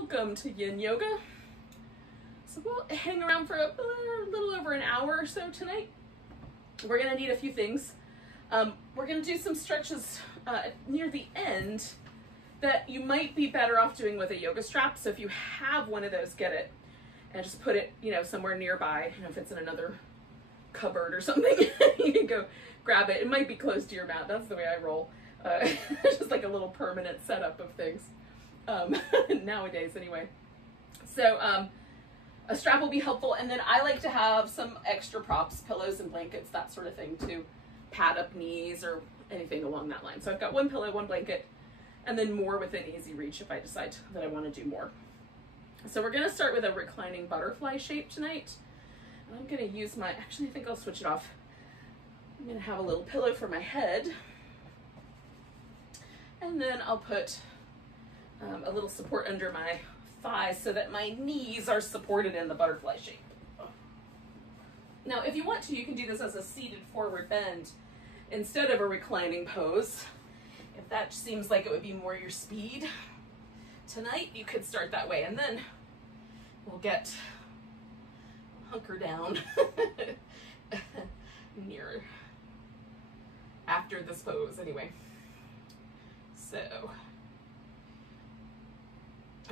Welcome to Yin Yoga. So we'll hang around for a little over an hour or so tonight. We're gonna need a few things. We're gonna do some stretches near the end that you might be better off doing with a yoga strap. So if you have one of those, get it and just put it, somewhere nearby. If it's in another cupboard or something, you can go grab it. It might be close to your mat. That's the way I roll. Just like a little permanent setup of things. Nowadays anyway. So a strap will be helpful, and then I like to have some extra props, pillows and blankets, that sort of thing, to pad up knees or anything along that line. So I've got one pillow, one blanket, and then more within easy reach if I decide that I want to do more. So we're going to start with a reclining butterfly shape tonight. And I'm going to use actually I think I'll switch it off. I'm going to have a little pillow for my head, and then I'll put a little support under my thighs so that my knees are supported in the butterfly shape. Now, if you want to, you can do this as a seated forward bend instead of a reclining pose. If that seems like it would be more your speed tonight, you could start that way, and then we'll hunker down near after this pose anyway. So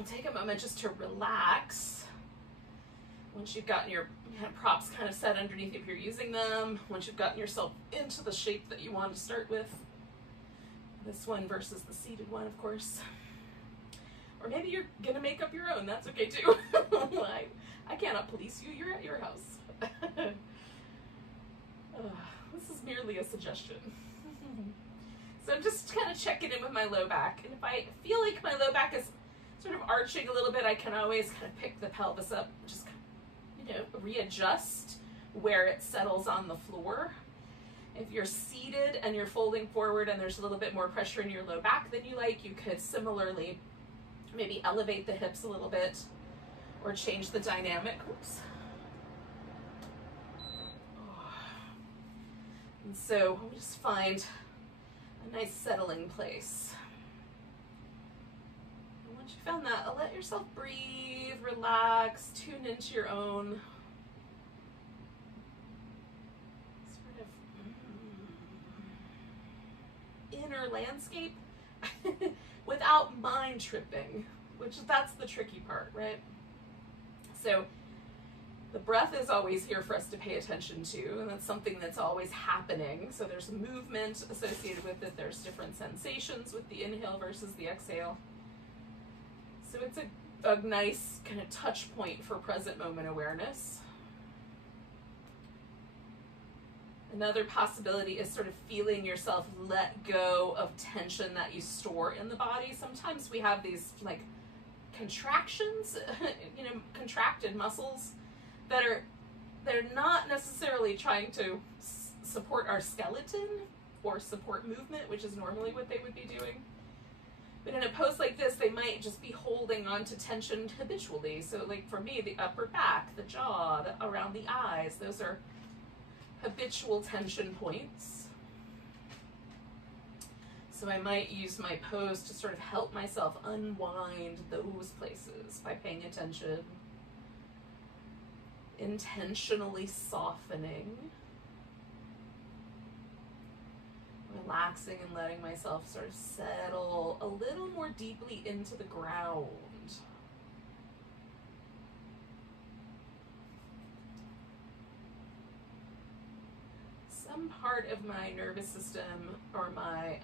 take a moment just to relax. Once you've gotten your props kind of set underneath if you're using them, once you've gotten yourself into the shape that you want to start with, this one versus the seated one, of course. Or maybe you're gonna make up your own, that's okay too. I cannot police you, you're at your house. This is merely a suggestion. So I'm just kind of checking in with my low back, and if I feel like my low back is sort of arching a little bit, I can always kind of pick the pelvis up, just readjust where it settles on the floor. If you're seated and you're folding forward and there's a little bit more pressure in your low back than you like, you could similarly maybe elevate the hips a little bit or change the dynamic. Oops. And so we'll just find a nice settling place. And once you found that, let yourself breathe, relax, tune into your own sort of inner landscape without mind tripping, that's the tricky part, right? So the breath is always here for us to pay attention to, and that's something that's always happening. So there's movement associated with it. There's different sensations with the inhale versus the exhale. So it's a nice kind of touch point for present moment awareness. Another possibility is sort of feeling yourself let go of tension that you store in the body. Sometimes we have these like contractions, contracted muscles that are not necessarily trying to support our skeleton or support movement, which is normally what they would be doing. But in a pose like this, they might just be holding on to tension habitually. So like for me, the upper back, the jaw, around the eyes, those are habitual tension points. So I might use my pose to sort of help myself unwind those places by paying attention, intentionally softening, relaxing and letting myself sort of settle a little more deeply into the ground. Some part of my nervous system or my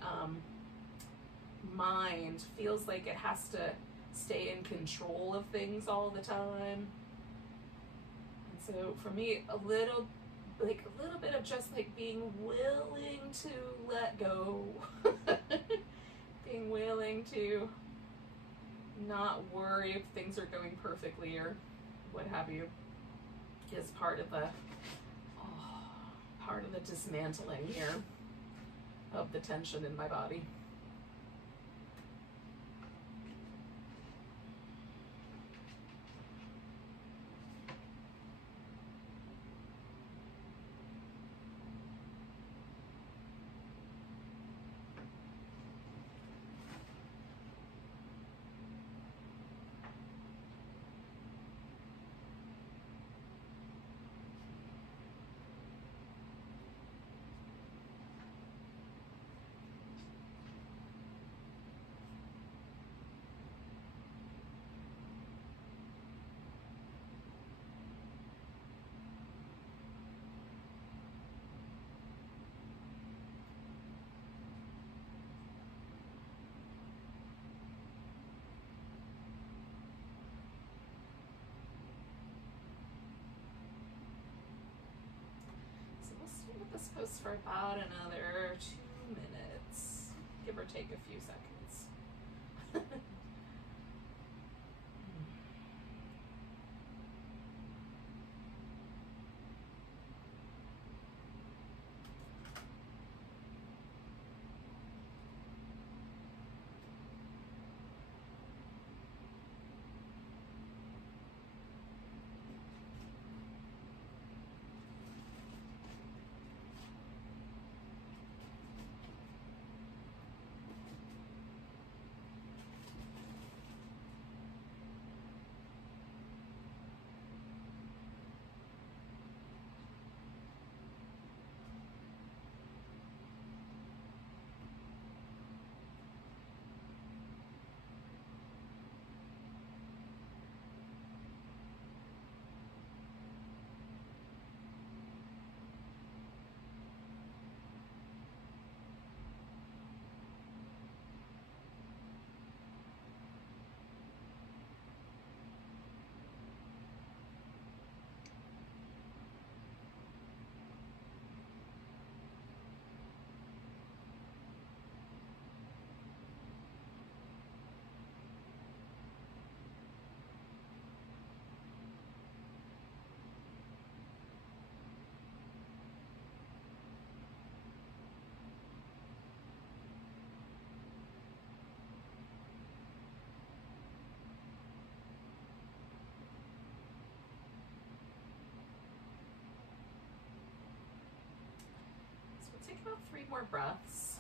mind feels like it has to stay in control of things all the time. And so for me, a little bit of just like being willing to let go, being willing to not worry if things are going perfectly or what have you, is part of the dismantling here of the tension in my body. this pose for about another 2 minutes, give or take a few seconds. Take about 3 more breaths.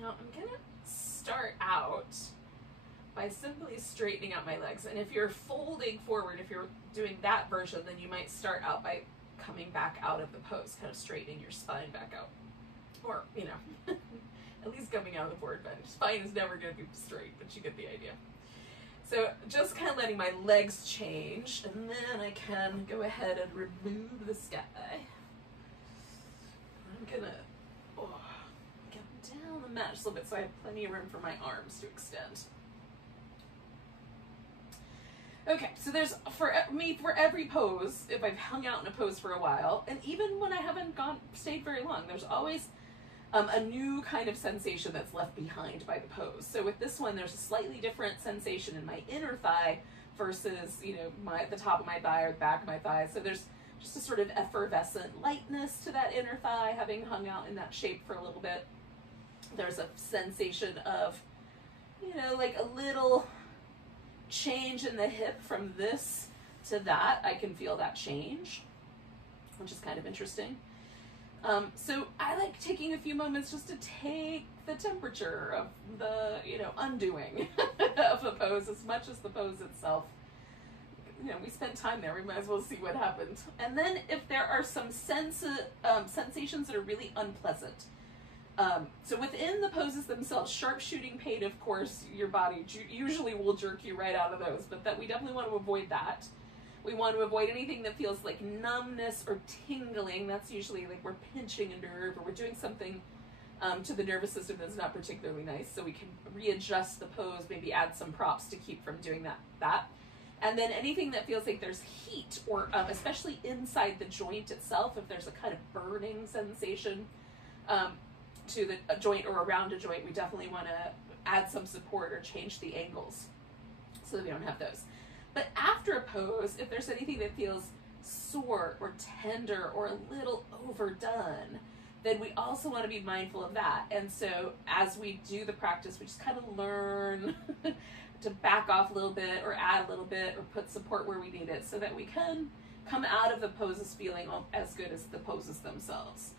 Now I'm gonna start out by simply straightening out my legs. And if you're folding forward, if you're doing that version, then you might start out by coming back out of the pose, kind of straightening your spine back out. Or, you know, at least coming out of the forward bend. Spine is never going to be straight, but you get the idea. So just kind of letting my legs change, and then I can go ahead and remove the sky. I'm going to get down the mat just a little bit so I have plenty of room for my arms to extend. Okay, so there's, for me, for every pose, if I've hung out in a pose for a while, and even when I haven't stayed very long, there's always a new kind of sensation that's left behind by the pose. So with this one, there's a slightly different sensation in my inner thigh versus, you know, the top of my thigh or the back of my thigh. So there's just a sort of effervescent lightness to that inner thigh, having hung out in that shape for a little bit. There's a sensation of, you know, like a little change in the hip from this to that. I can feel that change, which is kind of interesting. So I like taking a few moments just to take the temperature of the, you know, undoing of the pose as much as the pose itself. You know, we spent time there, we might as well see what happened. And then if there are some sensations that are really unpleasant. So within the poses themselves, sharpshooting pain, of course, your body usually will jerk you right out of those, but that we definitely want to avoid that. We want to avoid anything that feels like numbness or tingling. That's usually like we're pinching a nerve or we're doing something to the nervous system that's not particularly nice. So we can readjust the pose, maybe add some props to keep from doing that. And then anything that feels like there's heat or especially inside the joint itself, if there's a kind of burning sensation to the joint or around a joint, we definitely want to add some support or change the angles so that we don't have those. But after a pose, if there's anything that feels sore or tender or a little overdone, then we also want to be mindful of that. And so as we do the practice, we just kind of learn to back off a little bit or add a little bit or put support where we need it so that we can come out of the poses feeling as good as the poses themselves.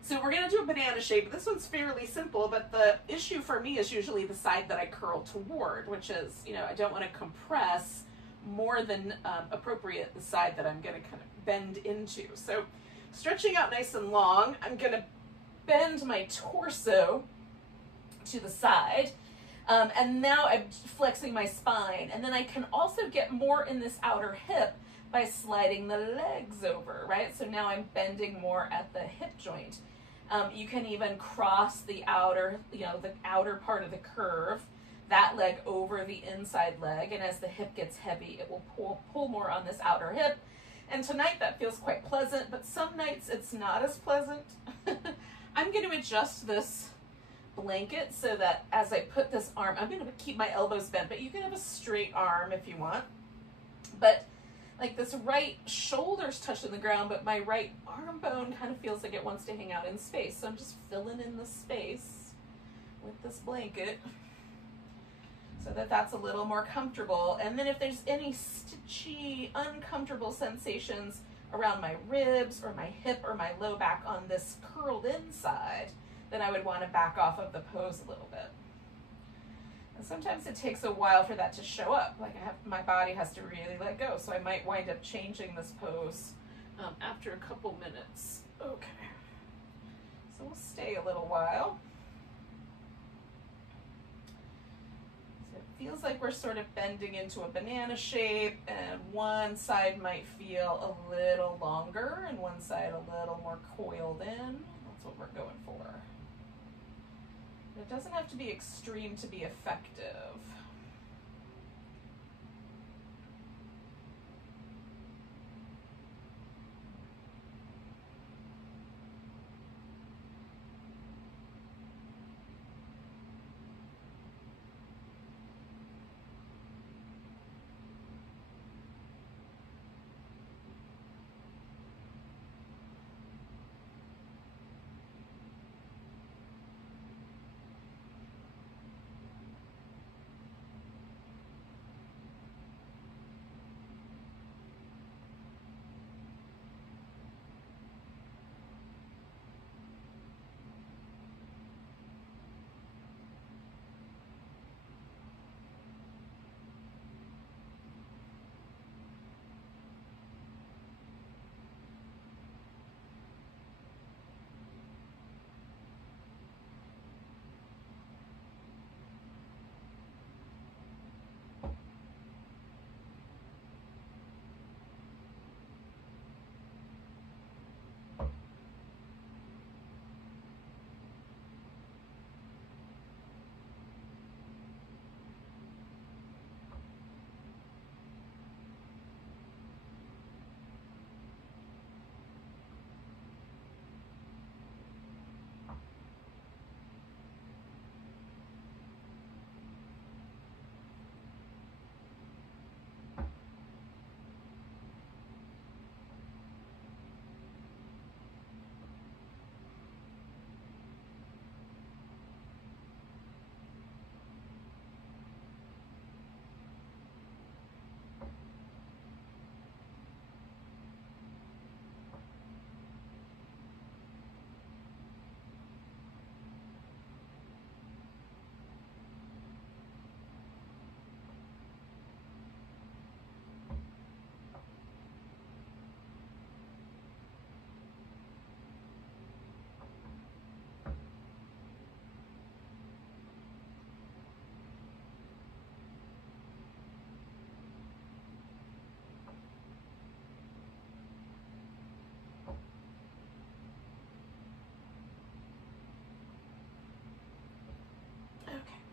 So we're going to do a banana shape. This one's fairly simple, but the issue for me is usually the side that I curl toward, which is, you know, I don't want to compress more than appropriate the side that I'm going to kind of bend into. So stretching out nice and long, I'm going to bend my torso to the side. And now I'm flexing my spine. And then I can also get more in this outer hip by sliding the legs over, right? So now I'm bending more at the hip joint. You can even cross the outer, the outer part of the curve, that leg over the inside leg, and as the hip gets heavy, it will pull more on this outer hip. And tonight that feels quite pleasant, but some nights it's not as pleasant. I'm going to adjust this blanket so that as I put this arm, I'm going to keep my elbows bent, but you can have a straight arm if you want. But like this right shoulder's touching the ground, but my right arm bone kind of feels like it wants to hang out in space. So I'm just filling in the space with this blanket so that that's a little more comfortable. And then if there's any stitchy, uncomfortable sensations around my ribs or my hip or my low back on this curled inside, then I would want to back off of the pose a little bit. And sometimes it takes a while for that to show up. Like my body has to really let go. So I might wind up changing this pose after a couple minutes. Okay. So we'll stay a little while. So it feels like we're sort of bending into a banana shape, and one side might feel a little longer and one side a little more coiled in. That's what we're going for. It doesn't have to be extreme to be effective.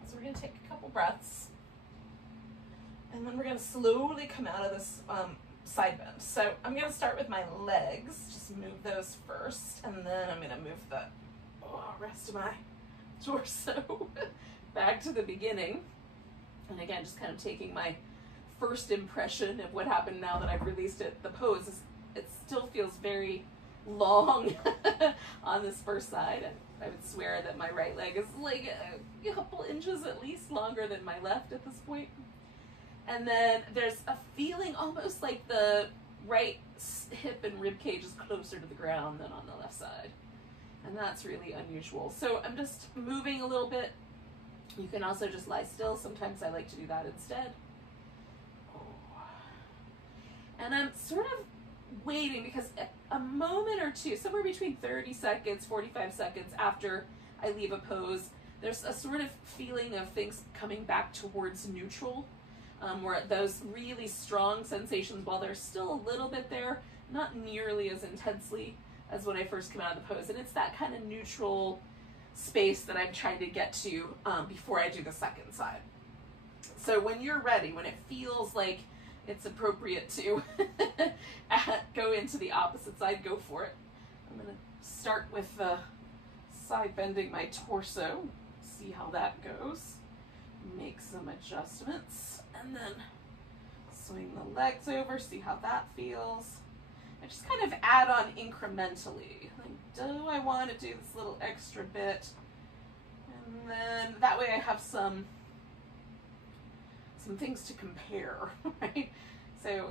So we're going to take a couple breaths, and then we're going to slowly come out of this side bend. So I'm going to start with my legs, just move those first, and then I'm going to move the rest of my torso back to the beginning. And again, just kind of taking my first impression of what happened now that I've released it. The pose, it still feels very long on this first side, and I would swear that my right leg is like a couple inches at least longer than my left at this point. And then there's a feeling almost like the right hip and rib cage is closer to the ground than on the left side. And that's really unusual. So I'm just moving a little bit. You can also just lie still. Sometimes I like to do that instead. And I'm sort of waiting because a moment or two, somewhere between 30 seconds, 45 seconds after I leave a pose, there's a sort of feeling of things coming back towards neutral, where those really strong sensations, while they're still a little bit there, not nearly as intensely, as when I first come out of the pose. And it's that kind of neutral space that I'm trying to get to before I do the second side. So when you're ready, when it feels like it's appropriate to go into the opposite side, go for it. I'm going to start with side bending my torso, see how that goes, make some adjustments, and then swing the legs over, see how that feels. I just kind of add on incrementally. Like, do I want to do this little extra bit? And then that way I have some things to compare, right? So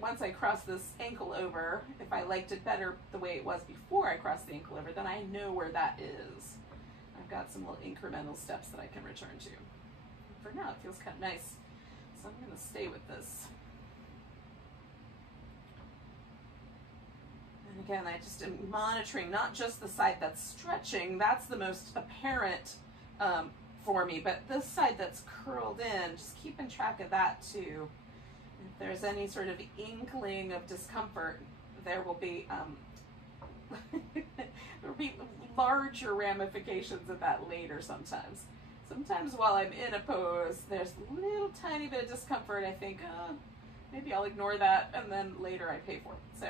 once I cross this ankle over, if I liked it better the way it was before I crossed the ankle over, then I know where that is. I've got some little incremental steps that I can return to. For now, it feels kind of nice, so I'm going to stay with this. And again, I just am monitoring not just the side that's stretching, that's the most apparent for me, but this side that's curled in, just keeping track of that too. If there's any sort of inkling of discomfort, there will be larger ramifications of that later sometimes. Sometimes while I'm in a pose, there's a little tiny bit of discomfort. I think, maybe I'll ignore that, and then later I pay for it. So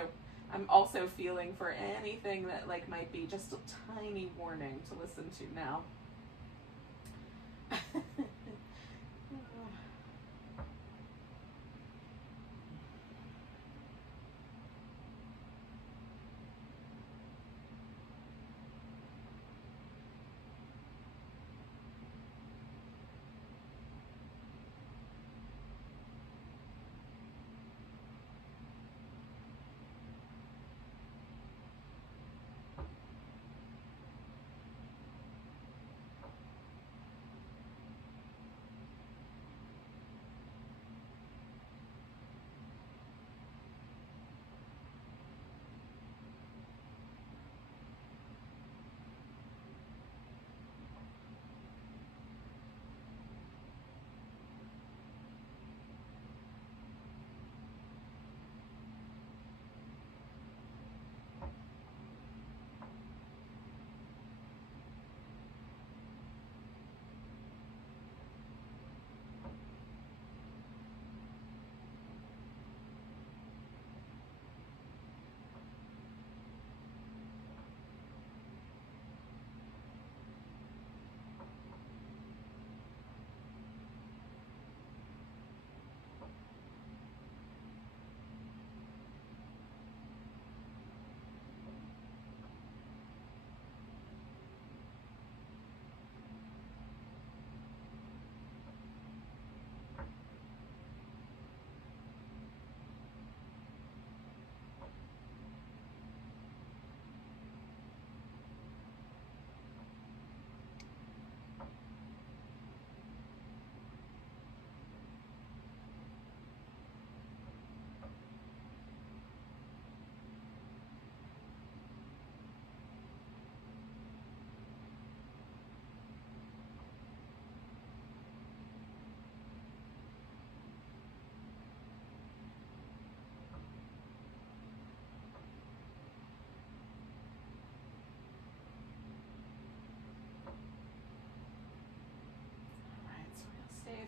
I'm also feeling for anything that like might be just a tiny warning to listen to now.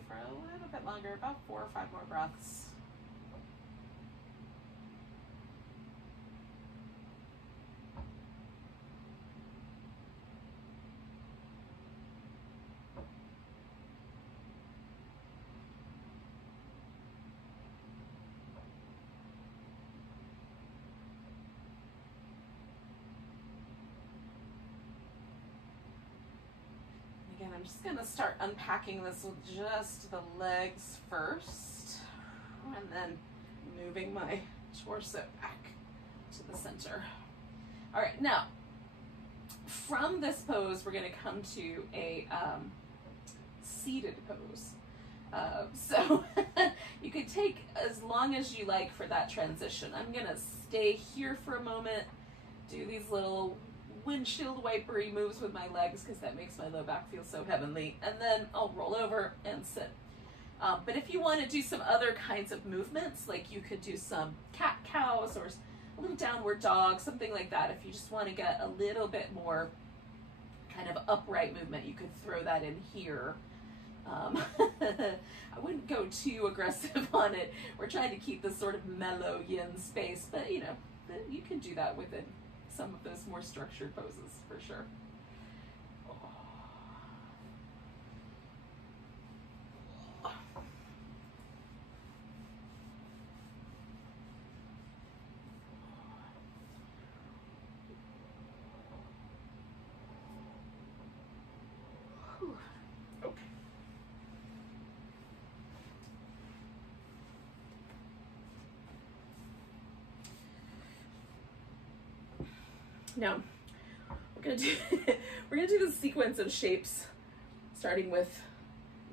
For a little bit longer, about 4 or 5 more breaths. Again, I'm just going to start unpacking this with just the legs first, and then moving my torso back to the center. All right, now, from this pose, we're going to come to a seated pose. So you could take as long as you like for that transition. I'm going to stay here for a moment, do these little windshield wipery moves with my legs because that makes my low back feel so heavenly, and then I'll roll over and sit. But if you want to do some other kinds of movements, like you could do some cat-cows or a little downward dog, something like that. If you just want to get a little bit more kind of upright movement, you could throw that in here. I wouldn't go too aggressive on it. We're trying to keep this sort of mellow yin space, but you know, you can do that within some of those more structured poses for sure. Now, we're gonna do the sequence of shapes, starting with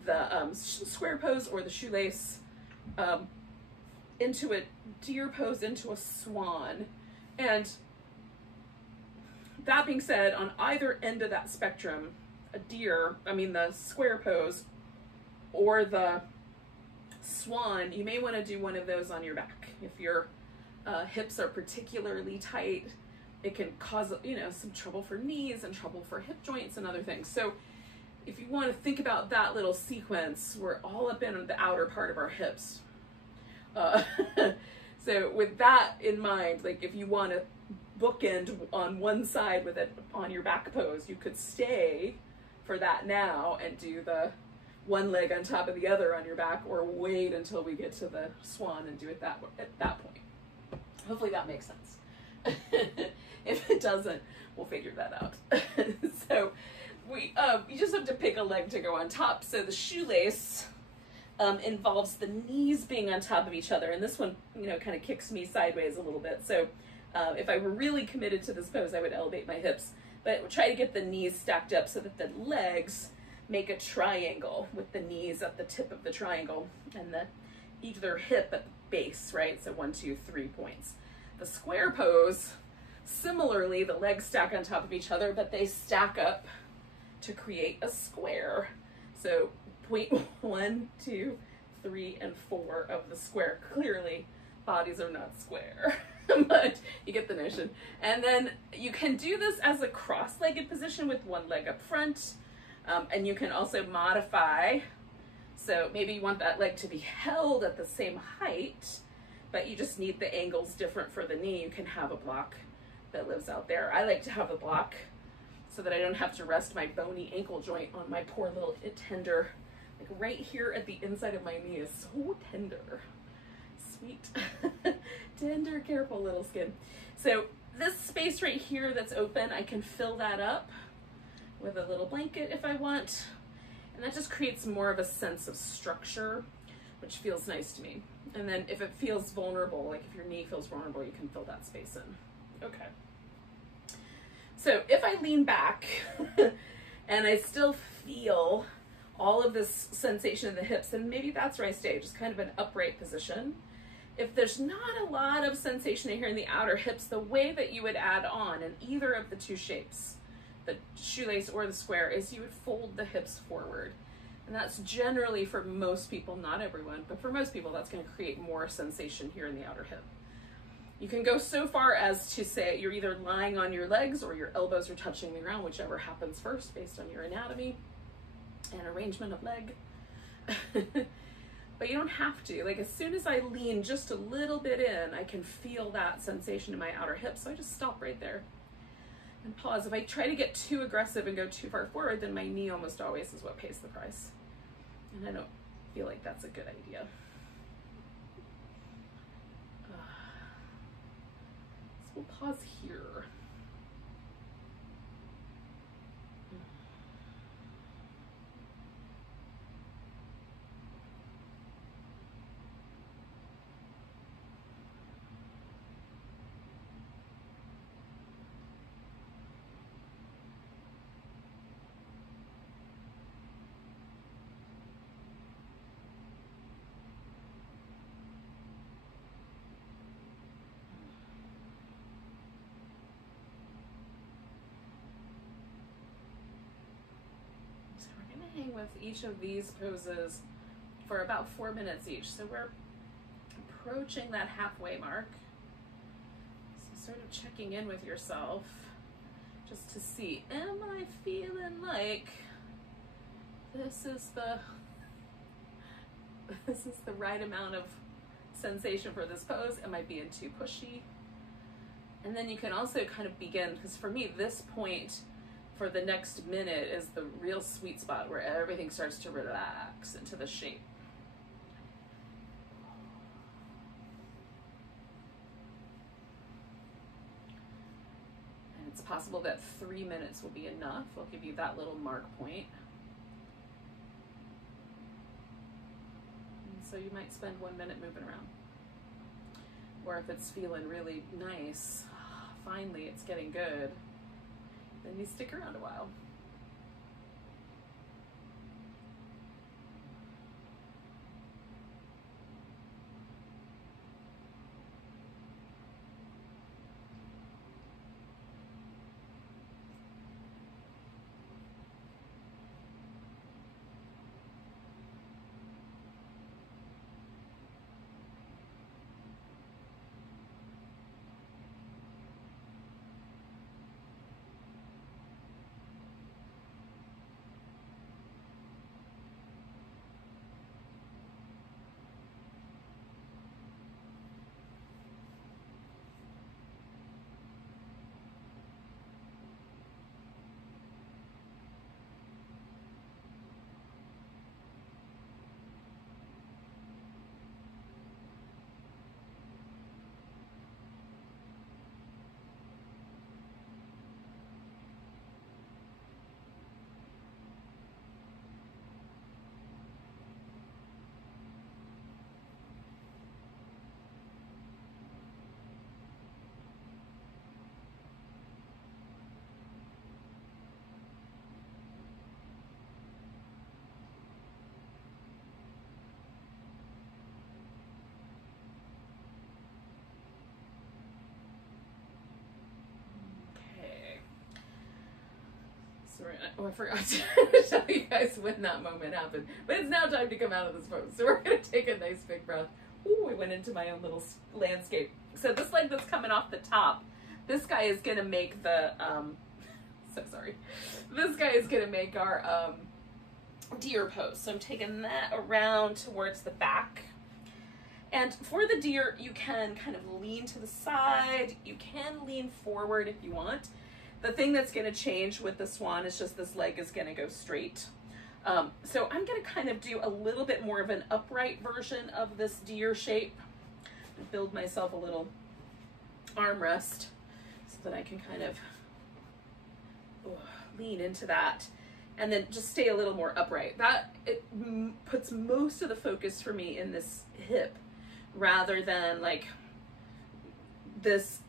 the square pose or the shoelace, into a deer pose, into a swan. And that being said, on either end of that spectrum, the square pose or the swan, you may want to do one of those on your back. If your hips are particularly tight, it can cause, some trouble for knees and trouble for hip joints and other things. So if you want to think about that little sequence, we're all up in the outer part of our hips. So with that in mind, like if you want to bookend on one side with it on your back pose, you could stay for that now and do the one leg on top of the other on your back, or wait until we get to the swan and do it at that point. Hopefully that makes sense. If it doesn't, we'll figure that out. So you just have to pick a leg to go on top. So the shoelace involves the knees being on top of each other. And this one, kind of kicks me sideways a little bit. So if I were really committed to this pose, I would elevate my hips, but try to get the knees stacked up so that the legs make a triangle with the knees at the tip of the triangle and either hip at the base, right? So 1, 2, 3 points. The square pose, similarly, the legs stack on top of each other, but they stack up to create a square. So point 1, 2, 3, and 4 of the square. Clearly, bodies are not square, but you get the notion. And then you can do this as a cross-legged position with one leg up front, and you can also modify. So maybe you want that leg to be held at the same height, but you just need the angles different for the knee. You can have a block that lives out there. I like to have a block so that I don't have to rest my bony ankle joint on my poor little tender, like right here at the inside of my knee is so tender. Sweet, tender, careful little skin. So this space right here that's open, I can fill that up with a little blanket if I want. And that just creates more of a sense of structure, which feels nice to me. And then if it feels vulnerable, like if your knee feels vulnerable, you can fill that space in. Okay. So if I lean back and I still feel all of this sensation in the hips, then maybe that's where I stay, just kind of an upright position. If there's not a lot of sensation in here in the outer hips, the way that you would add on in either of the two shapes, the shoelace or the square, is you would fold the hips forward. And that's generally, for most people, not everyone, but for most people, that's going to create more sensation here in the outer hip. You can go so far as to say you're either lying on your legs or your elbows are touching the ground, whichever happens first based on your anatomy and arrangement of leg. But you don't have to. Like, as soon as I lean just a little bit in, I can feel that sensation in my outer hip. So I just stop right there and pause. If I try to get too aggressive and go too far forward, then my knee almost always is what pays the price. And I don't feel like that's a good idea. So we'll pause here. Hang with each of these poses for about 4 minutes each. So we're approaching that halfway mark. sort of checking in with yourself just to see, am I feeling like this is the right amount of sensation for this pose? Am I being too pushy? And then you can also kind of begin, because for me, this point for the next minute is the real sweet spot where everything starts to relax into the shape. And it's possible that 3 minutes will be enough. I'll give you that little mark point. And so you might spend 1 minute moving around. Or if it's feeling really nice, finally it's getting good, then you stick around a while. Oh, I forgot to tell you guys when that moment happened. But it's now time to come out of this pose. So we're going to take a nice big breath. Ooh, I went into my own little landscape. So this leg that's coming off the top, this guy is going to make the, so sorry. This guy is going to make our deer pose. So I'm taking that around towards the back. And for the deer, you can kind of lean to the side. You can lean forward if you want. The thing that's going to change with the swan is just this leg is going to go straight. So I'm going to kind of do a little bit more of an upright version of this deer shape. Build myself a little armrest so that I can kind of lean into that. And then just stay a little more upright. That it puts most of the focus for me in this hip rather than like this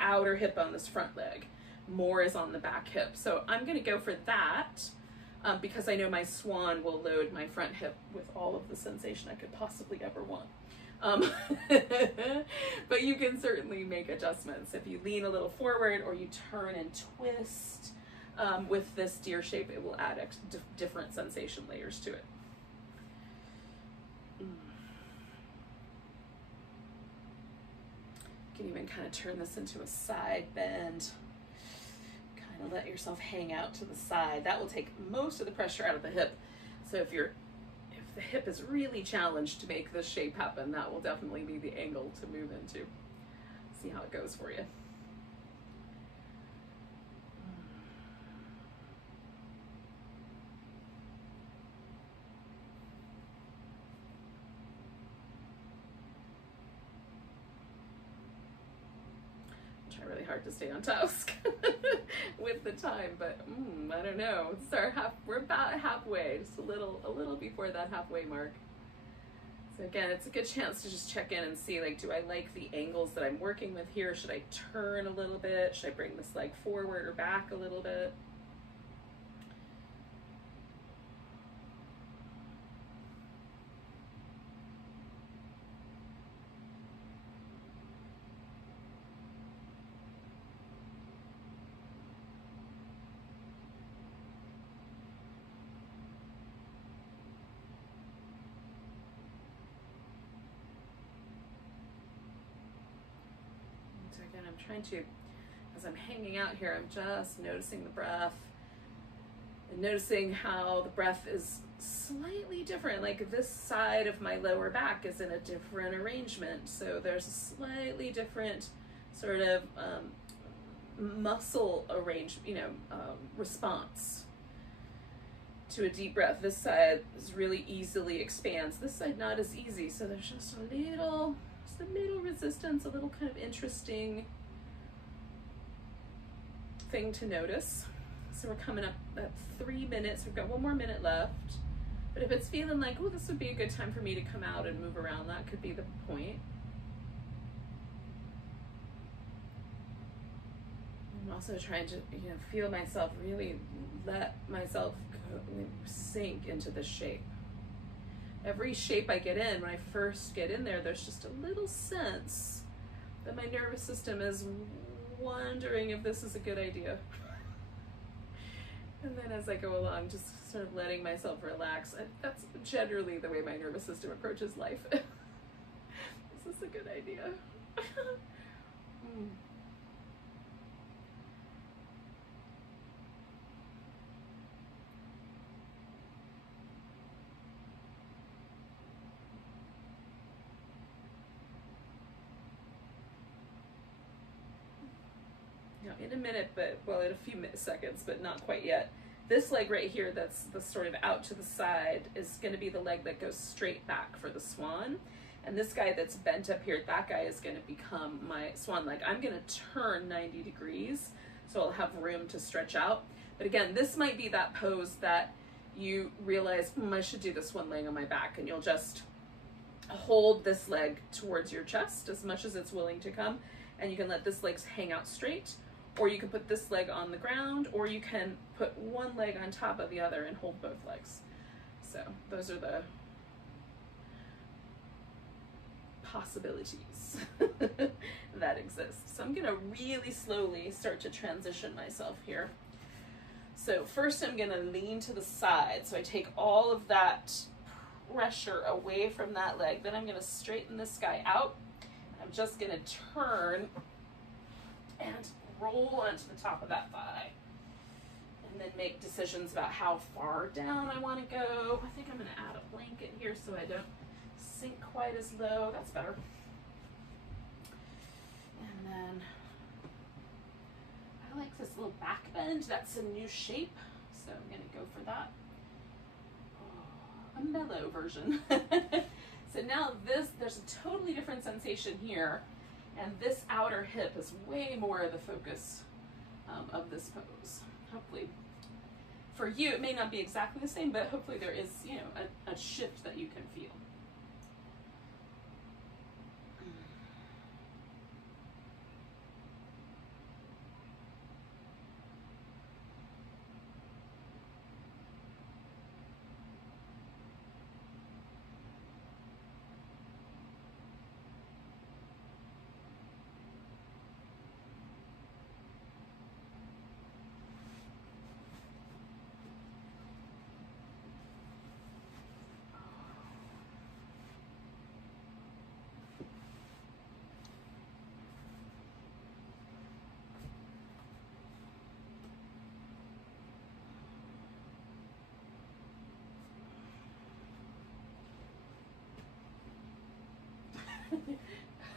outer hip on this front leg. More is on the back hip. So I'm going to go for that because I know my swan will load my front hip with all of the sensation I could possibly ever want. But you can certainly make adjustments. If you lean a little forward or you turn and twist with this deer shape, it will add different sensation layers to it. You can even kind of turn this into a side bend. Kind of let yourself hang out to the side. That will take most of the pressure out of the hip. So if the hip is really challenged to make this shape happen, that will definitely be the angle to move into. See how it goes for you. Really hard to stay on task with the time, but I don't know. We're about halfway, just a little before that halfway mark. So again, it's a good chance to just check in and see, like, do I like the angles that I'm working with here? Should I turn a little bit? Should I bring this leg forward or back a little bit? Again, I'm trying to, as I'm hanging out here, I'm just noticing the breath and noticing how the breath is slightly different. Like this side of my lower back is in a different arrangement. So there's a slightly different sort of muscle response to a deep breath. This side is really easily expands. This side not as easy. So there's just a little resistance, a little kind of interesting thing to notice. So we're coming up at 3 minutes. We've got 1 more minute left. But if it's feeling like, oh, this would be a good time for me to come out and move around, that could be the point. I'm also trying to, feel myself, really let myself sink into the shape. Every shape I get in, when I first get in there, there's just a little sense that my nervous system is wondering if this is a good idea. And then as I go along, just sort of letting myself relax. That's generally the way my nervous system approaches life. Is this a good idea? In a minute, in a few seconds, but not quite yet. This leg right here, that's the sort of out to the side, is going to be the leg that goes straight back for the swan. And this guy that's bent up here, that guy is going to become my swan leg. I'm going to turn 90 degrees, so I'll have room to stretch out. But again, this might be that pose that you realize, I should do this one laying on my back, and you'll just hold this leg towards your chest as much as it's willing to come, and you can let this leg hang out straight. Or you can put this leg on the ground, or you can put one leg on top of the other and hold both legs. So those are the possibilities that exist. So I'm gonna really slowly start to transition myself here. So first I'm gonna lean to the side. So I take all of that pressure away from that leg. Then I'm gonna straighten this guy out. I'm just gonna turn and roll onto the top of that thigh, and then make decisions about how far down I want to go. I think I'm going to add a blanket here so I don't sink quite as low. That's better. And then I like this little back bend. That's a new shape, so I'm going to go for that. A mellow version. So now there's a totally different sensation here. And this outer hip is way more of the focus of this pose. Hopefully, for you, it may not be exactly the same, but hopefully there is, a shift that you can feel.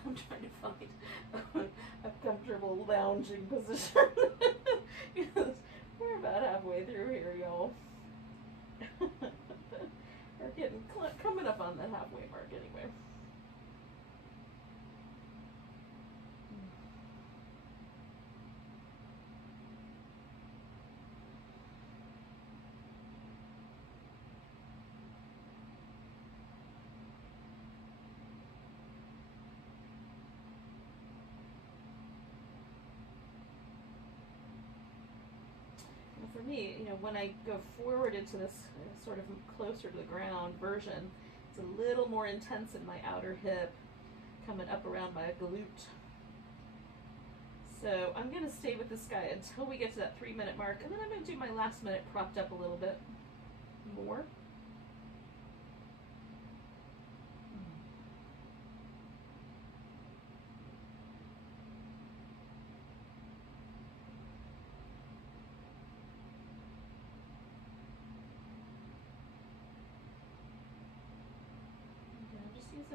I'm trying to find a comfortable lounging position. Because we're about halfway through here, y'all. We're coming up on that halfway mark anyway. For me, when I go forward into this sort of closer to the ground version, it's a little more intense in my outer hip, coming up around my glute. So I'm going to stay with this guy until we get to that 3-minute mark, and then I'm going to do my last minute propped up a little bit more.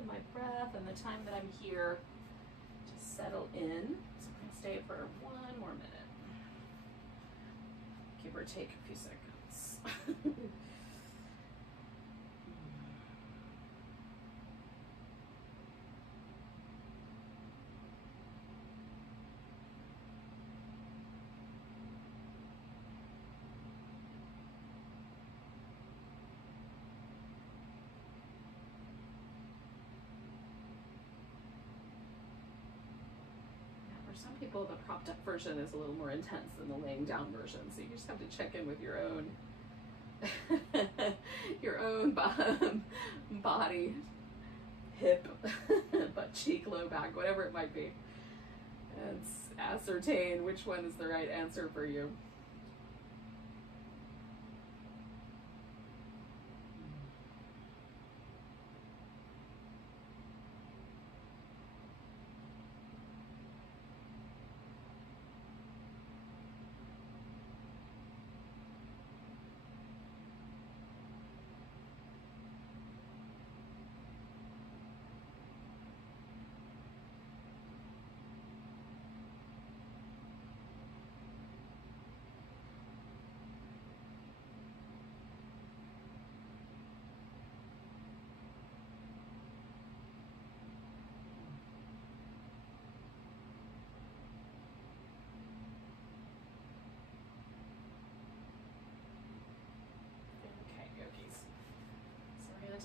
and my breath and the time that I'm here to settle in. So I'm going to stay for one more minute. Give or take a few seconds. Some people, the propped up version is a little more intense than the laying down version, so you just have to check in with your own body, hip, butt cheek, low back, whatever it might be, and ascertain which one is the right answer for you.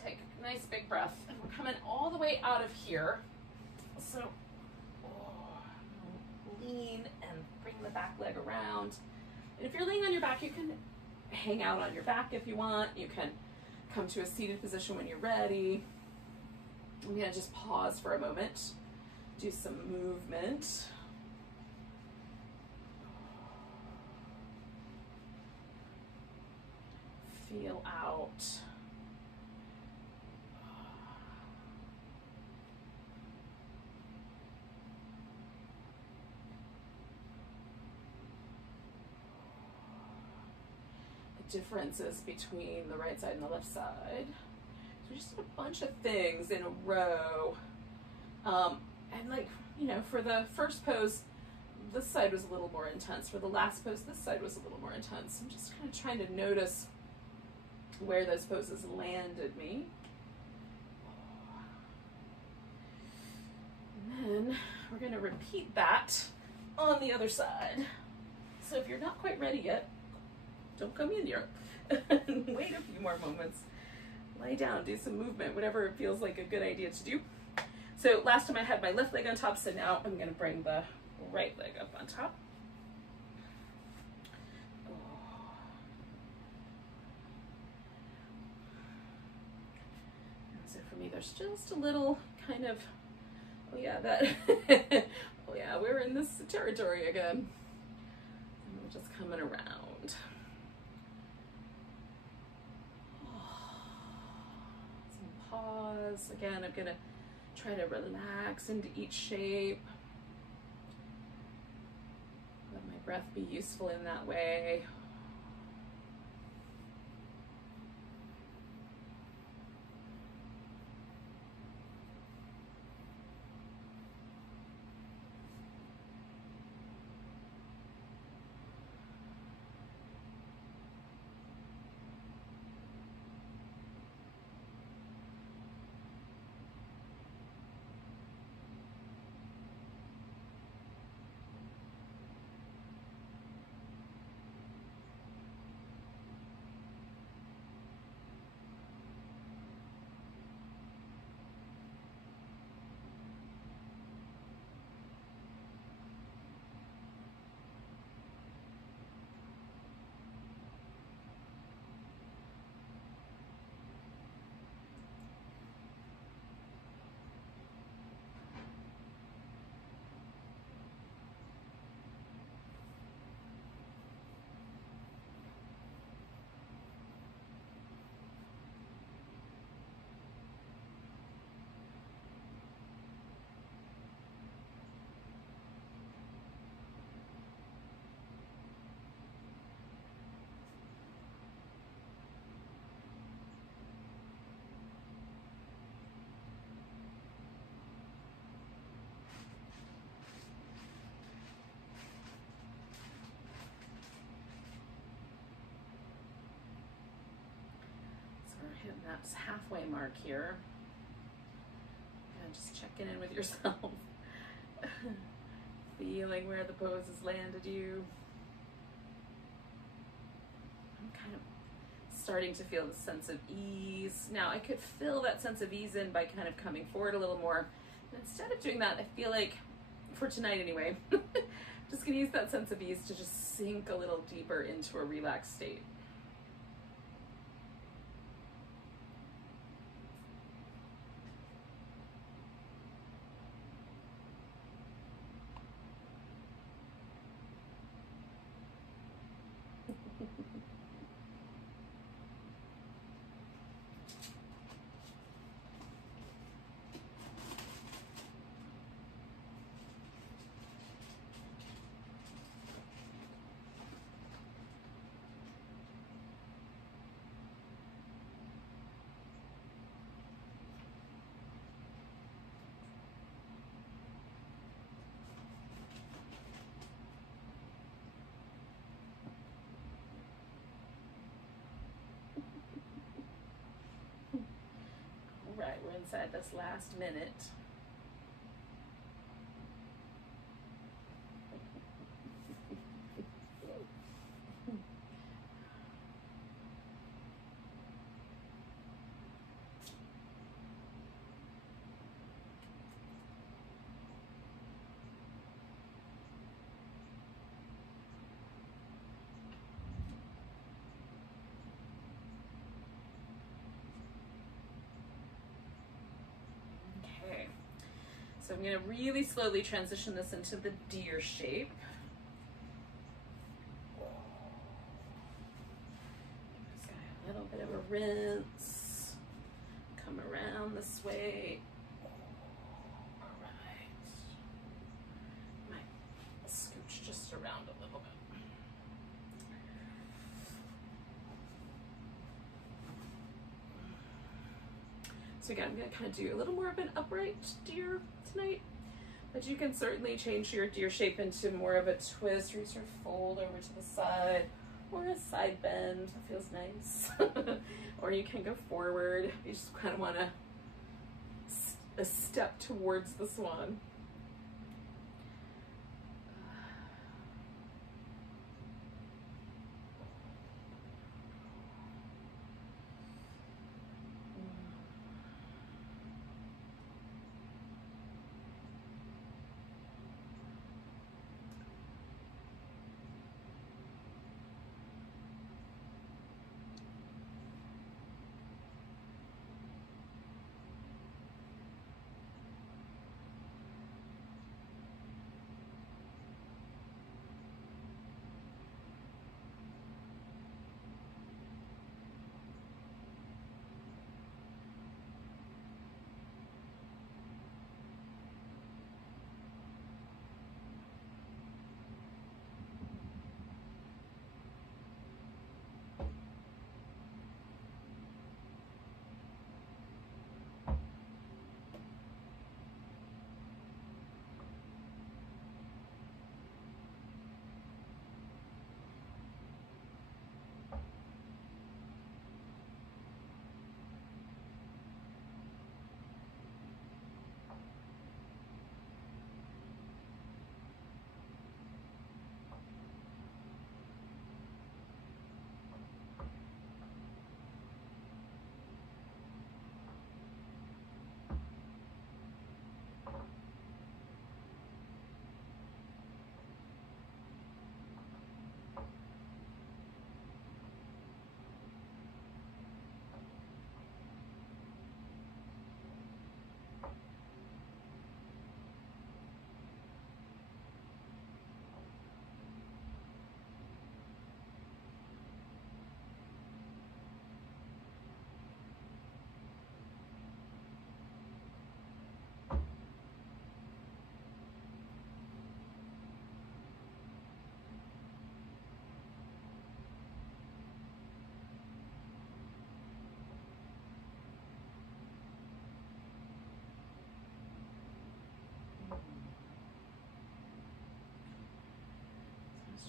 Take a nice big breath, and we're coming all the way out of here. So lean and bring the back leg around. And if you're laying on your back, you can hang out on your back if you want. You can come to a seated position when you're ready. I'm gonna just pause for a moment, do some movement. Feel out. Differences between the right side and the left side. So we just did a bunch of things in a row. And like, you know, for the first pose, this side was a little more intense. For the last pose, this side was a little more intense. I'm just kind of trying to notice where those poses landed me. And then we're going to repeat that on the other side. So if you're not quite ready yet, don't come in here. Wait a few more moments. Lie down, do some movement, whatever it feels like a good idea to do. So last time I had my left leg on top, so now I'm going to bring the right leg up on top. And so for me, there's just a little kind of, oh yeah, that, oh yeah, we're in this territory again. And we're just coming around. Pause. Again, I'm going to try to relax into each shape. Let my breath be useful in that way. We're hitting that halfway mark here. And just checking in with yourself. Feeling where the pose has landed you. I'm kind of starting to feel the sense of ease. Now I could fill that sense of ease in by kind of coming forward a little more. And instead of doing that, I feel like, for tonight anyway, just gonna use that sense of ease to just sink a little deeper into a relaxed state. Right, we're inside this last minute. So I'm going to really slowly transition this into the deer shape. Just got a little bit of a rinse. Come around this way. All right. Might scooch just around a little bit. So again, I'm going to kind of do a little more of an upright deer tonight, but you can certainly change your deer shape into more of a twist, or you sort of fold over to the side, or a side bend. That feels nice. Or you can go forward. You just kind of want to step towards the swan.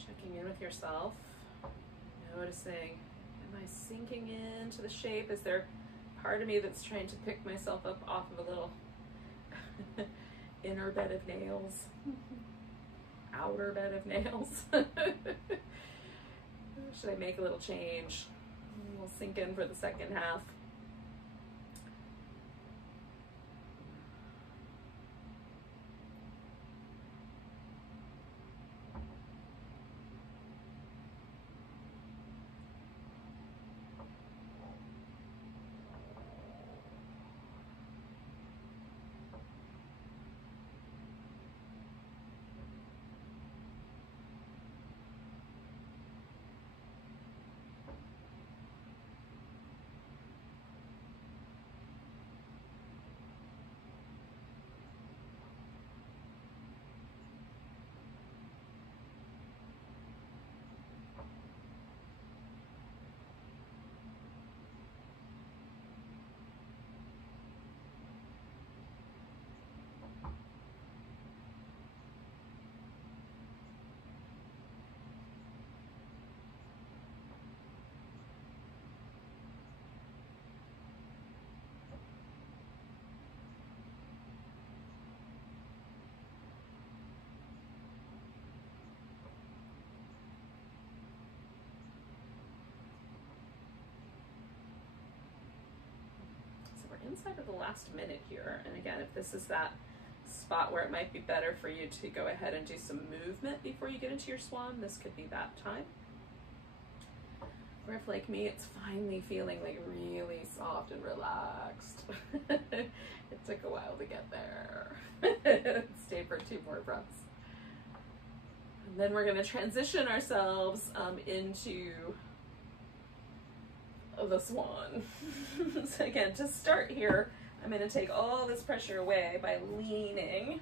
Checking in with yourself, noticing, am I sinking into the shape? Is there part of me that's trying to pick myself up off of a little inner bed of nails? Outer bed of nails? Should I make a little change? We'll sink in for the second half. Inside of the last minute here, and again, if this is that spot where it might be better for you to go ahead and do some movement before you get into your swan, this could be that time. Or if, like me, it's finally feeling like really soft and relaxed. It took a while to get there. Stay for 2 more breaths. And then we're going to transition ourselves into the swan. So again, to start here, I'm going to take all this pressure away by leaning,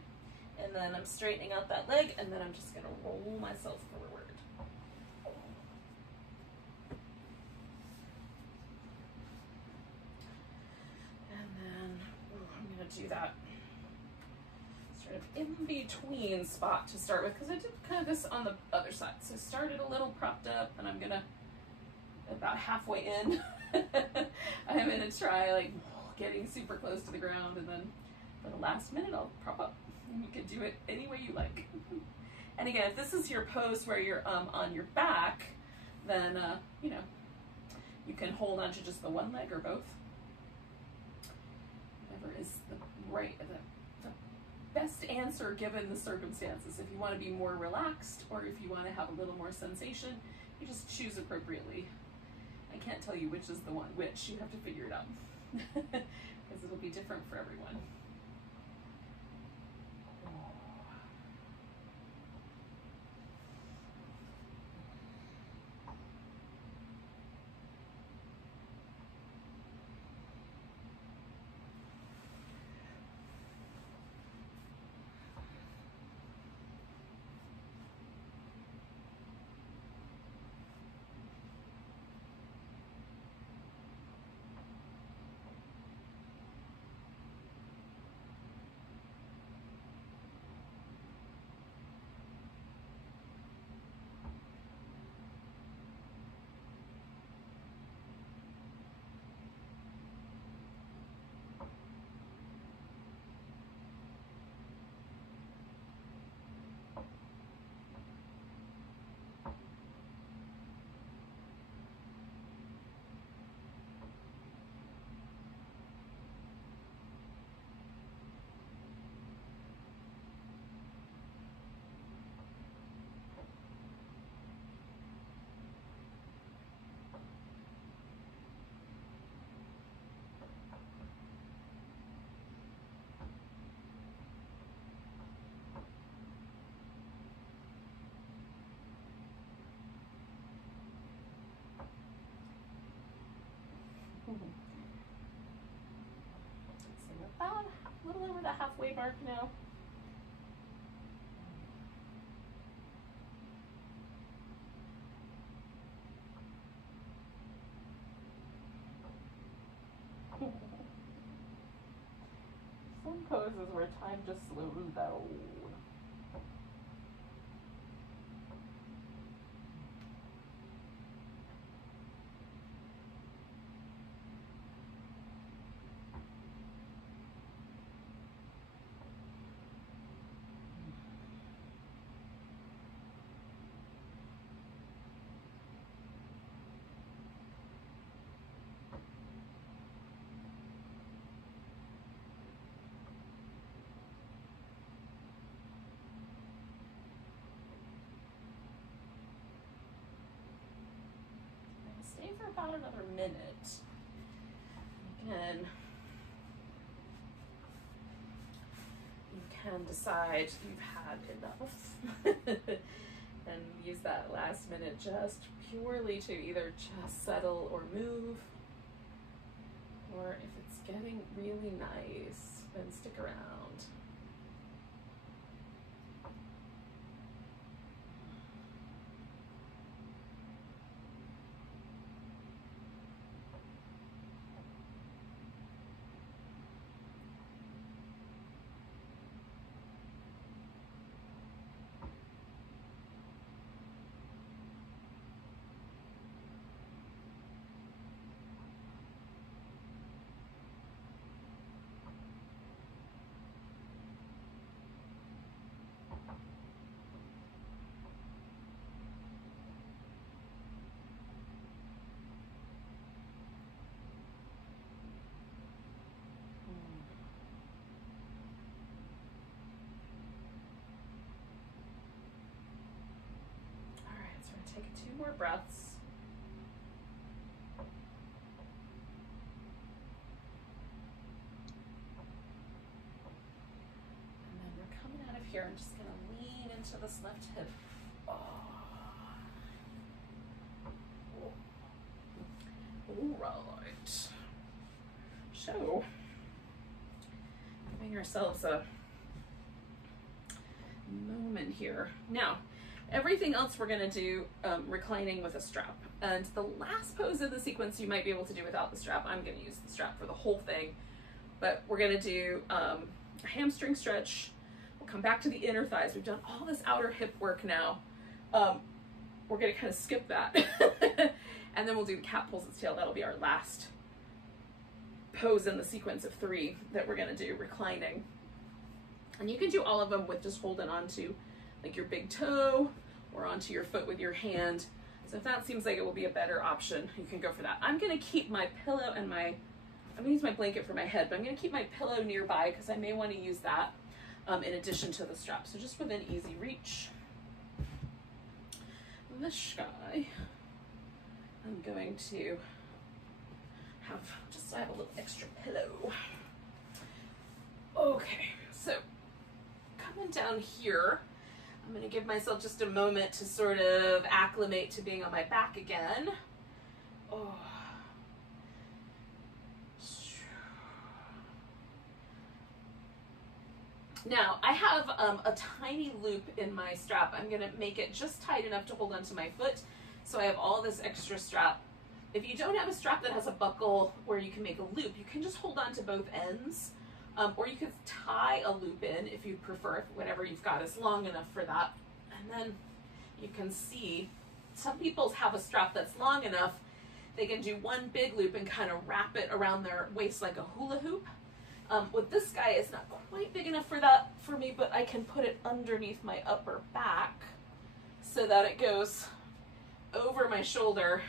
and then I'm straightening out that leg, and then I'm just going to roll myself forward. And then I'm going to do that sort of in between spot to start with, because I did kind of this on the other side. So I started a little propped up, and I'm going to about halfway in. I'm gonna try like getting super close to the ground, and then for the last minute I'll prop up. And you can do it any way you like. And again, if this is your pose where you're on your back, then you know, you can hold on to just the one leg or both. Whatever is the right, the best answer given the circumstances. If you want to be more relaxed, or if you want to have a little more sensation, you just choose appropriately. I can't tell you which is the one which. You have to figure it out because it'll be different for everyone. So we're about a little over the halfway mark now. Some poses where time just slows down. about another minute. Again, you can decide you've had enough and use that last minute just purely to either just settle or move, or if it's getting really nice, then stick around. Take 2 more breaths. And then we're coming out of here. I'm just going to lean into this left hip. Oh. All right. So, giving ourselves a moment here. Now, everything else we're going to do reclining with a strap. And the last pose of the sequence you might be able to do without the strap. I'm going to use the strap for the whole thing. But we're going to do a hamstring stretch. We'll come back to the inner thighs. We've done all this outer hip work now. We're going to kind of skip that. And then we'll do the cat pulls its tail. That'll be our last pose in the sequence of 3 that we're going to do reclining. And you can do all of them with just holding on to like your big toe or onto your foot with your hand. So if that seems like it will be a better option, you can go for that. I'm going to keep my pillow and I'm going to use my blanket for my head, but I'm going to keep my pillow nearby because I may want to use that in addition to the strap. So just within easy reach. This guy, I'm going to have I have a little extra pillow. Okay, so coming down here, I'm going to give myself just a moment to sort of acclimate to being on my back again. Oh. Now, I have a tiny loop in my strap. I'm going to make it just tight enough to hold onto my foot, so I have all this extra strap. If you don't have a strap that has a buckle where you can make a loop, you can just hold on to both ends. Or you could tie a loop in if you prefer, if whatever you've got is long enough for that. And then you can see some people have a strap that's long enough, they can do one big loop and kind of wrap it around their waist like a hula hoop. With this guy, it's not quite big enough for that for me, but I can put it underneath my upper back so that it goes over my shoulder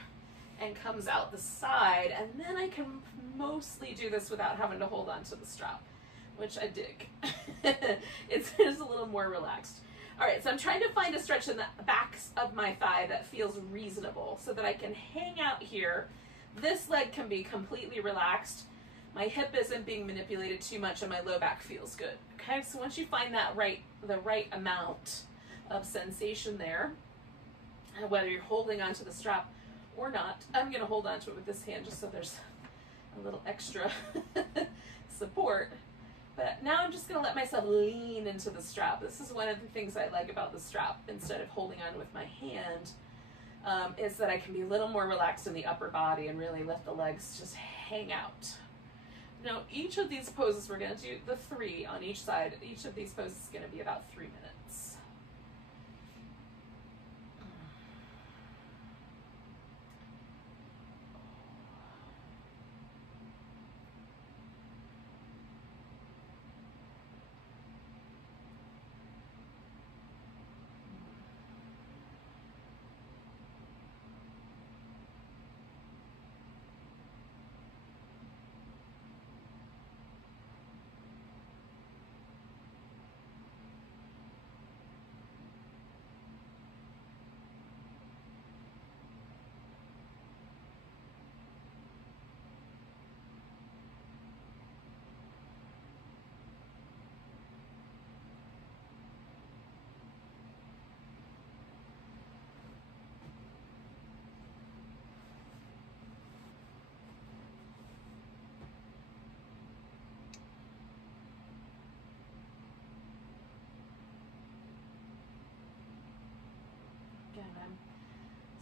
and comes out the side. And then I can mostly do this without having to hold on to the strap, which I dig. It's a little more relaxed. All right, so I'm trying to find a stretch in the backs of my thigh that feels reasonable so that I can hang out here. This leg can be completely relaxed. My hip isn't being manipulated too much and my low back feels good. Okay, so once you find that the right amount of sensation there, whether you're holding onto the strap or not, I'm gonna hold onto it with this hand just so there's a little extra support. But now I'm just gonna let myself lean into the strap. This is one of the things I like about the strap, instead of holding on with my hand, is that I can be a little more relaxed in the upper body and really let the legs just hang out. Now, each of these poses, we're gonna do the 3 on each side. Each of these poses is gonna be about 3 minutes.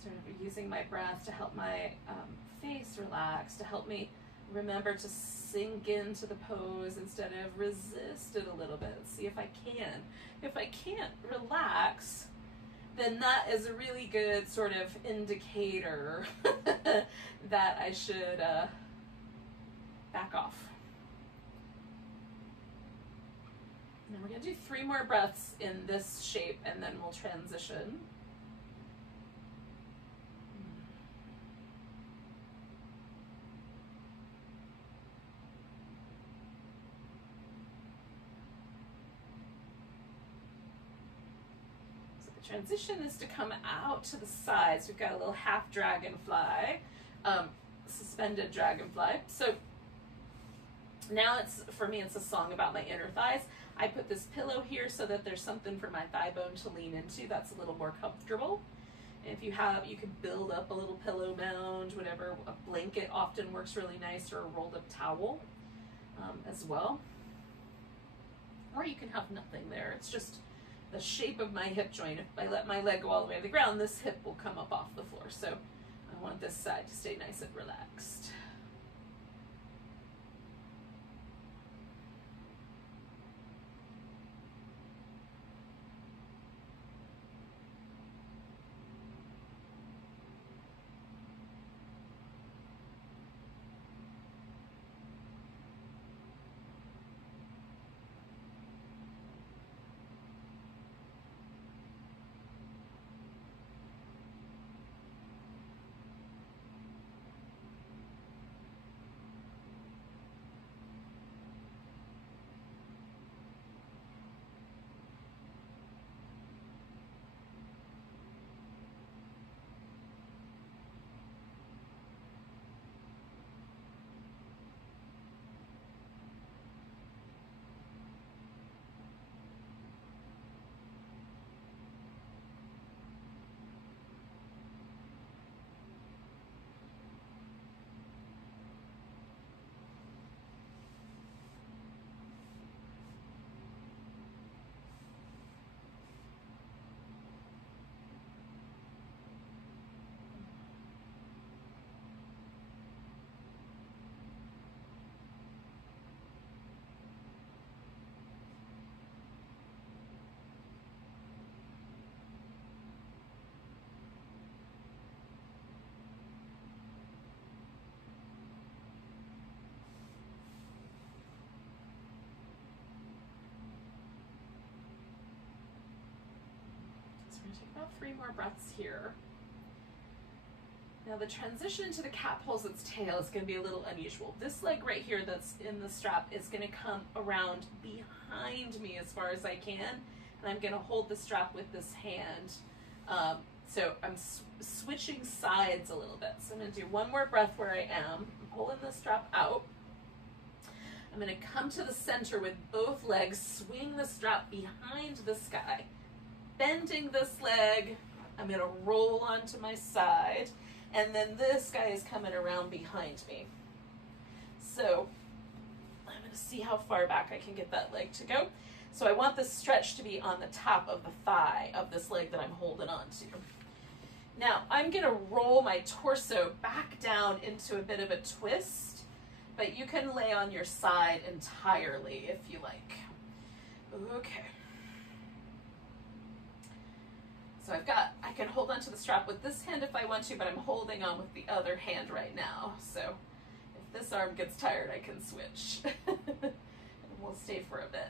Sort of using my breath to help my face relax, to help me remember to sink into the pose instead of resist it a little bit. See if I can. If I can't relax, then that is a really good sort of indicator that I should back off. And we're going to do 3 more breaths in this shape, and then we'll transition. Transition is to come out to the sides. We've got a little half dragonfly, suspended dragonfly. So now for me, it's a song about my inner thighs. I put this pillow here so that there's something for my thigh bone to lean into. That's a little more comfortable. And if you have, you can build up a little pillow mound, whatever. A blanket often works really nice, or a rolled up towel as well. Or you can have nothing there. It's just the shape of my hip joint. If I let my leg go all the way to the ground, this hip will come up off the floor. So I want this side to stay nice and relaxed. Take about 3 more breaths here. Now the transition to the cat pulls its tail is going to be a little unusual. This leg right here that's in the strap is going to come around behind me as far as I can, and I'm going to hold the strap with this hand. So I'm switching sides a little bit. So I'm going to do 1 more breath where I am. I'm pulling the strap out. I'm going to come to the center with both legs, swing the strap behind this guy. Bending this leg, I'm going to roll onto my side, and then this guy is coming around behind me. So I'm going to see how far back I can get that leg to go. So I want this stretch to be on the top of the thigh of this leg that I'm holding on to. Now I'm going to roll my torso back down into a bit of a twist, but you can lay on your side entirely if you like. Okay. So I can hold onto the strap with this hand if I want to, but I'm holding on with the other hand right now. So if this arm gets tired, I can switch. And we'll stay for a bit.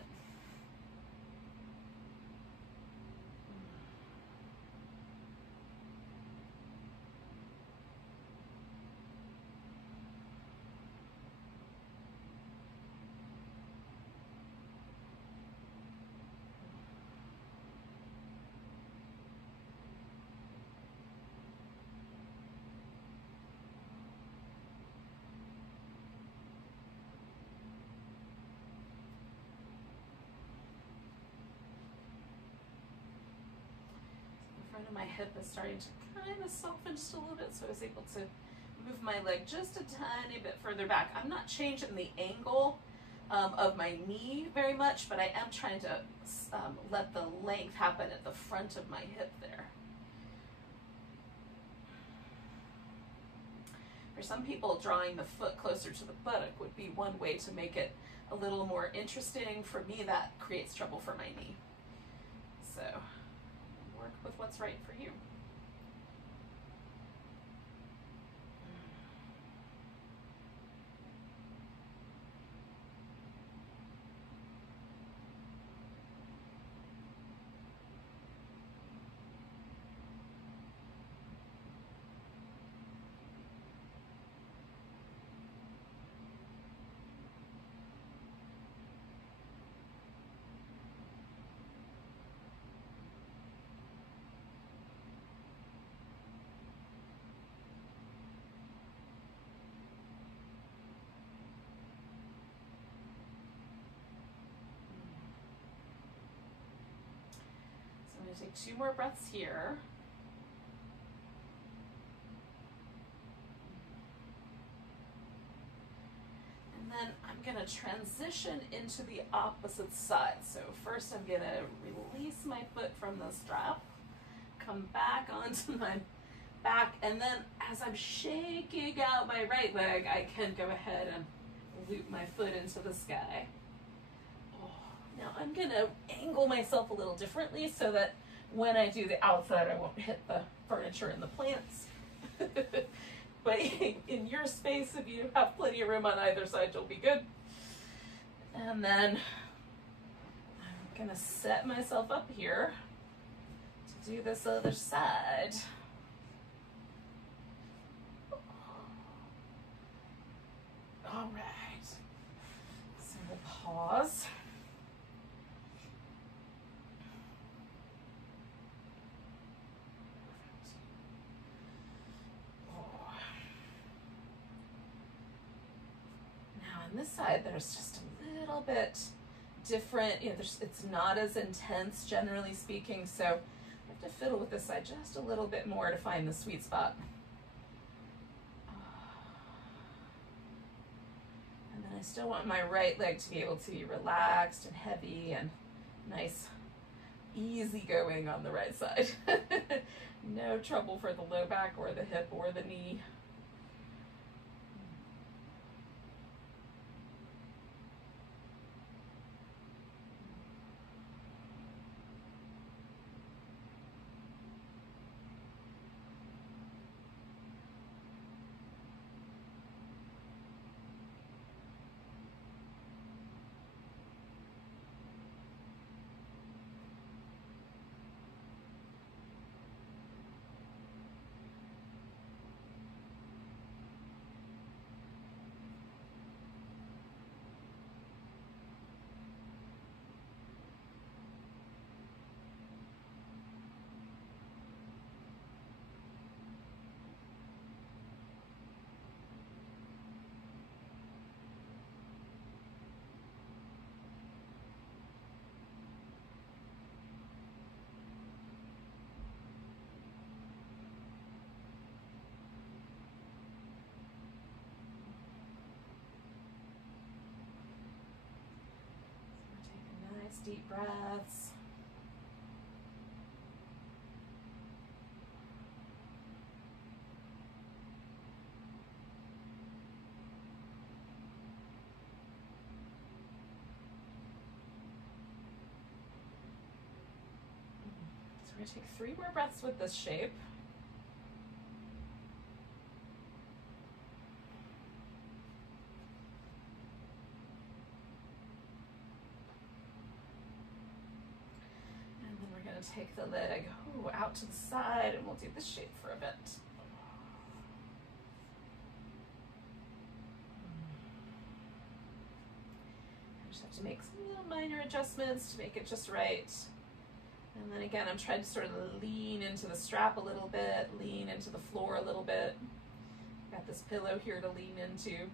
Front of my hip is starting to kind of soften just a little bit, so I was able to move my leg just a tiny bit further back. I'm not changing the angle of my knee very much, but I am trying to let the length happen at the front of my hip there. For some people, drawing the foot closer to the buttock would be one way to make it a little more interesting. For me, that creates trouble for my knee. So work with what's right for you. I'm going to take 2 more breaths here. And then I'm going to transition into the opposite side. So first I'm going to release my foot from the strap, come back onto my back, and then as I'm shaking out my right leg, I can go ahead and loop my foot into the sky. Now I'm going to angle myself a little differently so that when I do the outside, I won't hit the furniture and the plants. But in your space, if you have plenty of room on either side, you'll be good. And then I'm going to set myself up here to do this other side. All right. So we'll pause. This side, there's just a little bit different, you know, it's not as intense generally speaking, so I have to fiddle with this side just a little bit more to find the sweet spot. And then I still want my right leg to be able to be relaxed and heavy and nice, easy going on the right side. No trouble for the low back or the hip or the knee. Deep breaths. So we're going to take 3 more breaths with this shape. Take the leg out to the side, and we'll do this shape for a bit. I just have to make some little minor adjustments to make it just right. And then again, I'm trying to sort of lean into the strap a little bit, lean into the floor a little bit. Got this pillow here to lean into.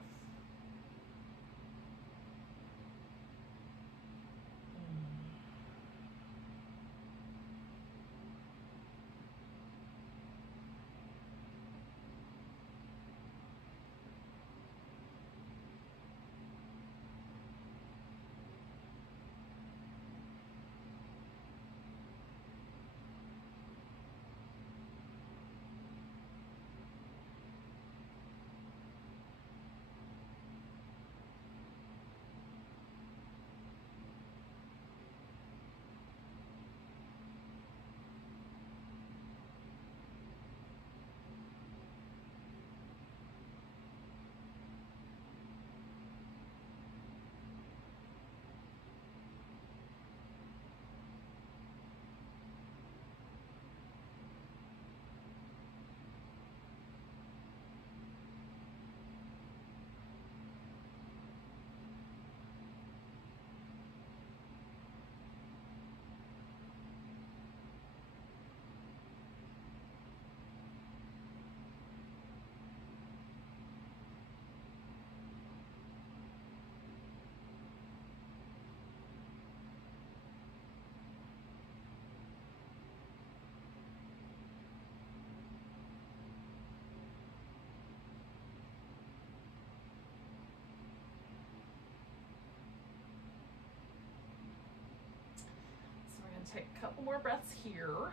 take a couple more breaths here.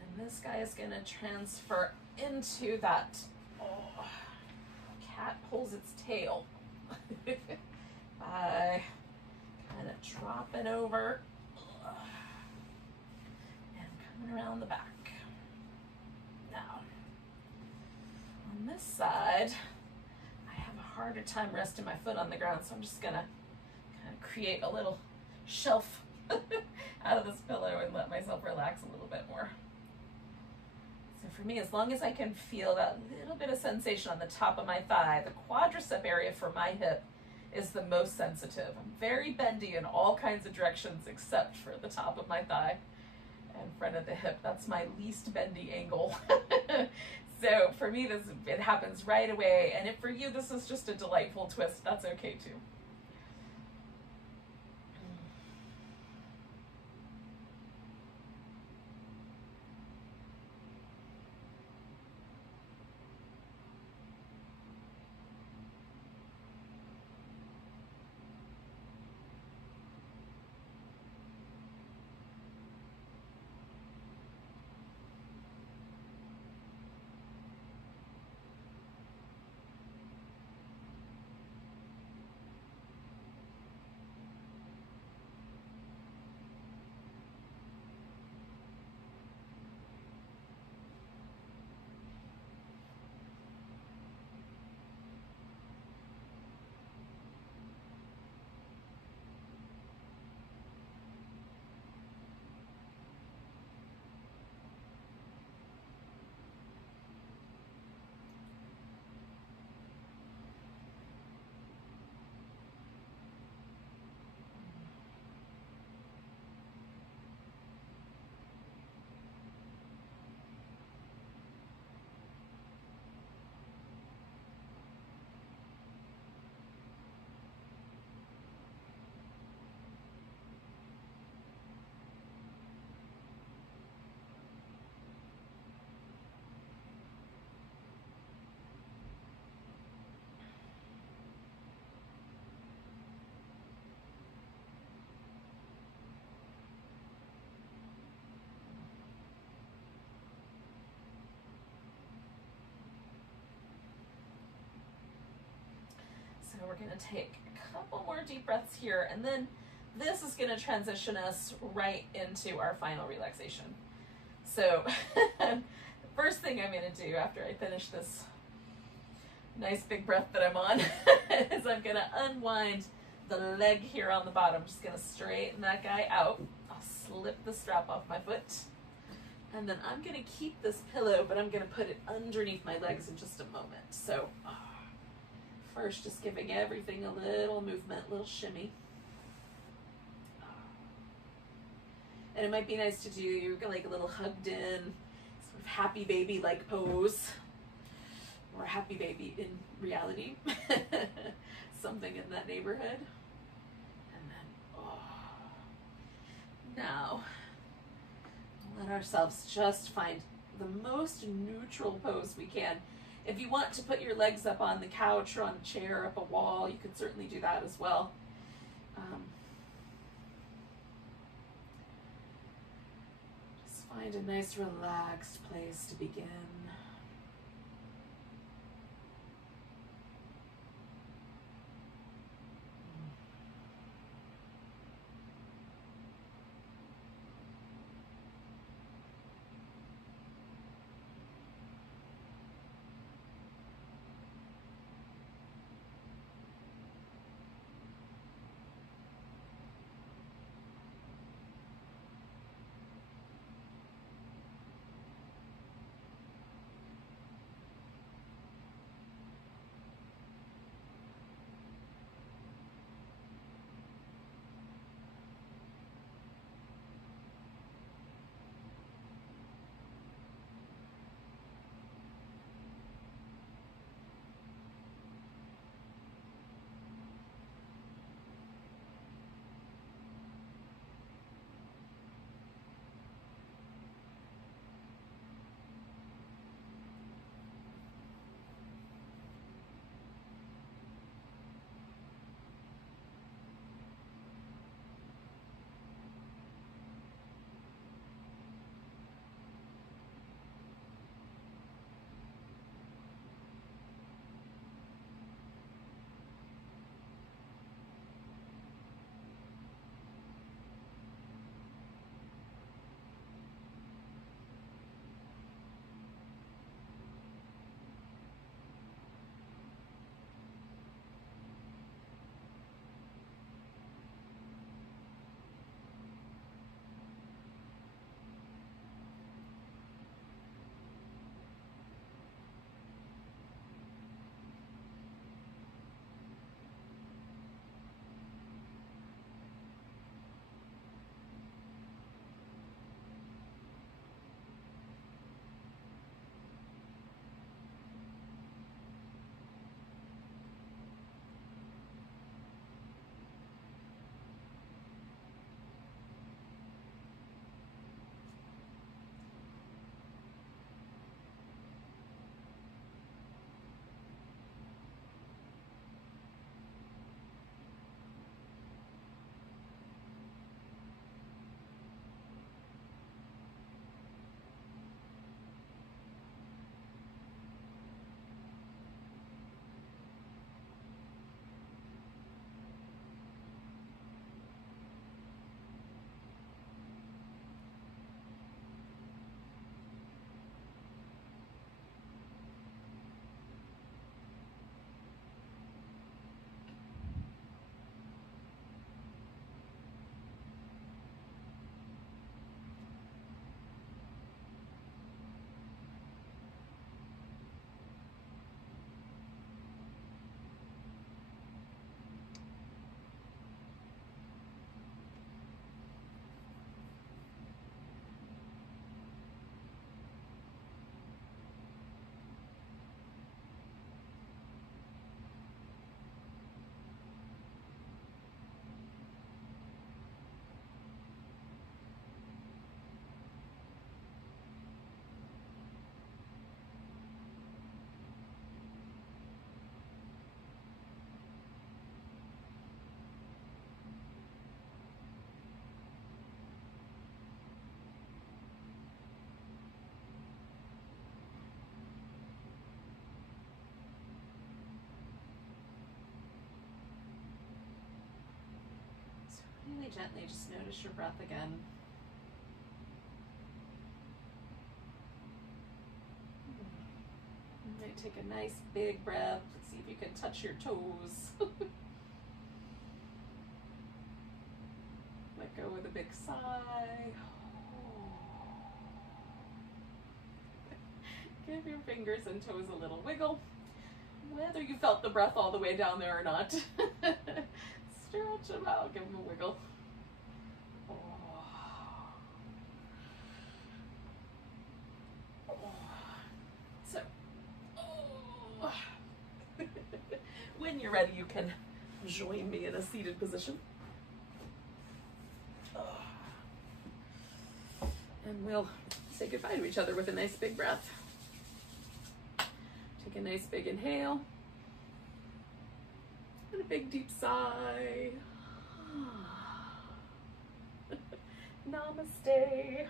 And this guy is gonna transfer into that, oh, cat pulls its tail. By kind of dropping over and coming around the back. Now, on this side, I have a harder time resting my foot on the ground, so I'm just gonna kind of create a little shelf out of this pillow and let myself relax a little bit more. So for me, as long as I can feel that little bit of sensation on the top of my thigh, the quadricep area for my hip is the most sensitive. I'm very bendy in all kinds of directions except for the top of my thigh and front of the hip. That's my least bendy angle. So for me, it happens right away. And if for you this is just a delightful twist, that's okay too. So we're gonna take a couple more deep breaths here, and then this is gonna transition us right into our final relaxation. So the first thing I'm gonna do after I finish this nice big breath that I'm on is I'm gonna unwind the leg here on the bottom. I'm just gonna straighten that guy out. I'll slip the strap off my foot. And then I'm gonna keep this pillow, but I'm gonna put it underneath my legs in just a moment. So first, just giving everything a little movement, little shimmy. And it might be nice to do like a little hugged in, sort of happy baby-like pose, or happy baby in reality, something in that neighborhood. And then, now, let ourselves just find the most neutral pose we can. If you want to put your legs up on the couch or on a chair, up a wall, you could certainly do that as well. Just find a nice relaxed place to begin. Really gently just notice your breath again. You might take a nice big breath. See if you can touch your toes. Let go with a big sigh. Give your fingers and toes a little wiggle, whether you felt the breath all the way down there or not. Stretch them out, give them a wiggle. So, when you're ready, you can join me in a seated position. And we'll say goodbye to each other with a nice big breath. Take a nice big inhale. And a big deep sigh. Namaste.